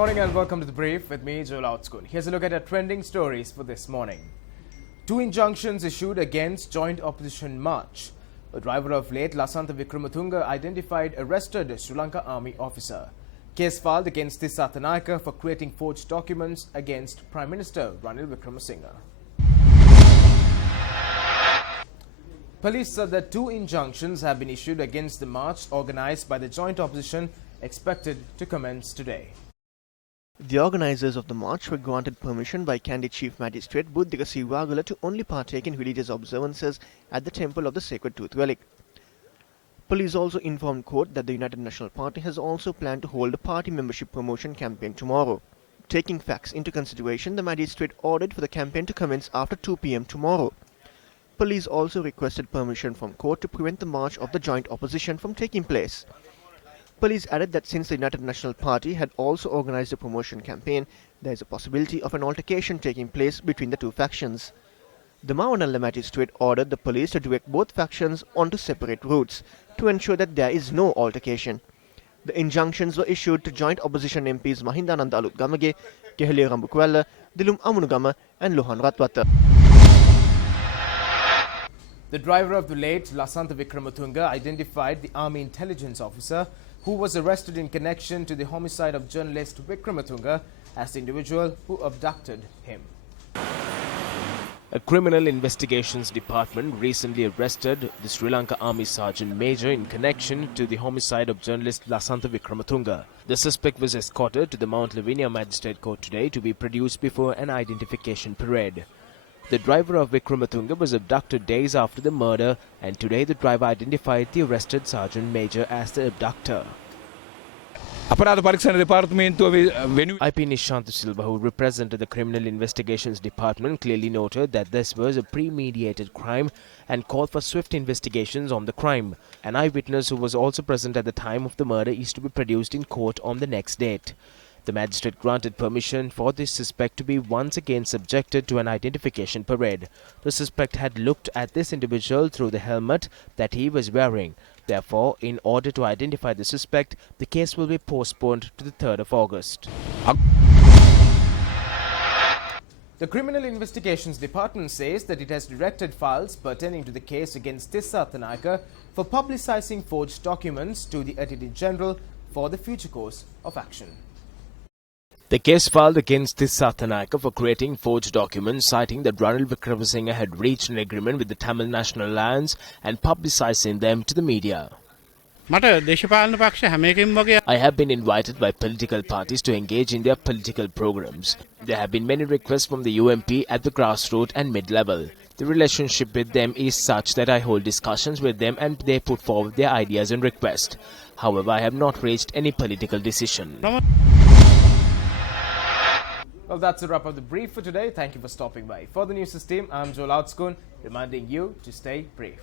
morning and welcome to The Brief with me, Joel Outskun. Here's a look at our trending stories for this morning. 2 injunctions issued against joint opposition march. A driver of late Lasantha Wickrematunge identified arrested Sri Lanka Army officer. Case filed against this Sathanayake for creating forged documents against Prime Minister Ranil Wickremesinghe. Police said that 2 injunctions have been issued against the march organised by the joint opposition, expected to commence today. The organisers of the march were granted permission by Candid Chief Magistrate Buddhika Sivagala to only partake in religious observances at the temple of the Sacred Tooth Relic. Police also informed court that the United National Party has also planned to hold a party membership promotion campaign tomorrow. Taking facts into consideration, the magistrate ordered for the campaign to commence after 2 p.m. tomorrow. Police also requested permission from court to prevent the march of the joint opposition from taking place. Police added that since the United National Party had also organised a promotion campaign, there is a possibility of an altercation taking place between the 2 factions. The Mavanalla magistrate ordered the police to direct both factions onto separate routes to ensure that there is no altercation. The injunctions were issued to joint opposition MPs Mahindananda Alutgamage, Keheliya Rambukwella, Dilum Amunugama and Lohan Ratwata. The driver of the late Lasantha Wickrematunge identified the Army intelligence officer who was arrested in connection to the homicide of journalist Wickrematunge as the individual who abducted him. A criminal investigations department recently arrested the Sri Lanka Army Sergeant Major in connection to the homicide of journalist Lasantha Wickrematunge. The suspect was escorted to the Mount Lavinia Magistrate Court today to be produced before an identification parade. The driver of Wickrematunge was abducted days after the murder, and today the driver identified the arrested Sergeant Major as the abductor. IP Nishantha Silva, who represented the Criminal Investigations Department, clearly noted that this was a premeditated crime and called for swift investigations on the crime. An eyewitness who was also present at the time of the murder is to be produced in court on the next date. The magistrate granted permission for this suspect to be once again subjected to an identification parade. The suspect had looked at this individual through the helmet that he was wearing. Therefore, in order to identify the suspect, the case will be postponed to the 3rd of August. The Criminal Investigations Department says that it has directed files pertaining to the case against Tissa Sathanayake for publicising forged documents to the Attorney General for the future course of action. The case filed against Tissa Sathanayake for creating forged documents, citing that Ranil Wickremesinghe had reached an agreement with the Tamil National Alliance and publicising them to the media. I have been invited by political parties to engage in their political programs. There have been many requests from the UMP at the grassroots and mid-level. The relationship with them is such that I hold discussions with them and they put forward their ideas and requests. However, I have not reached any political decision. Well, that's a wrap of The Brief for today. Thank you for stopping by. For the Newsfirst team, I'm Joel Outskun, reminding you to stay briefed.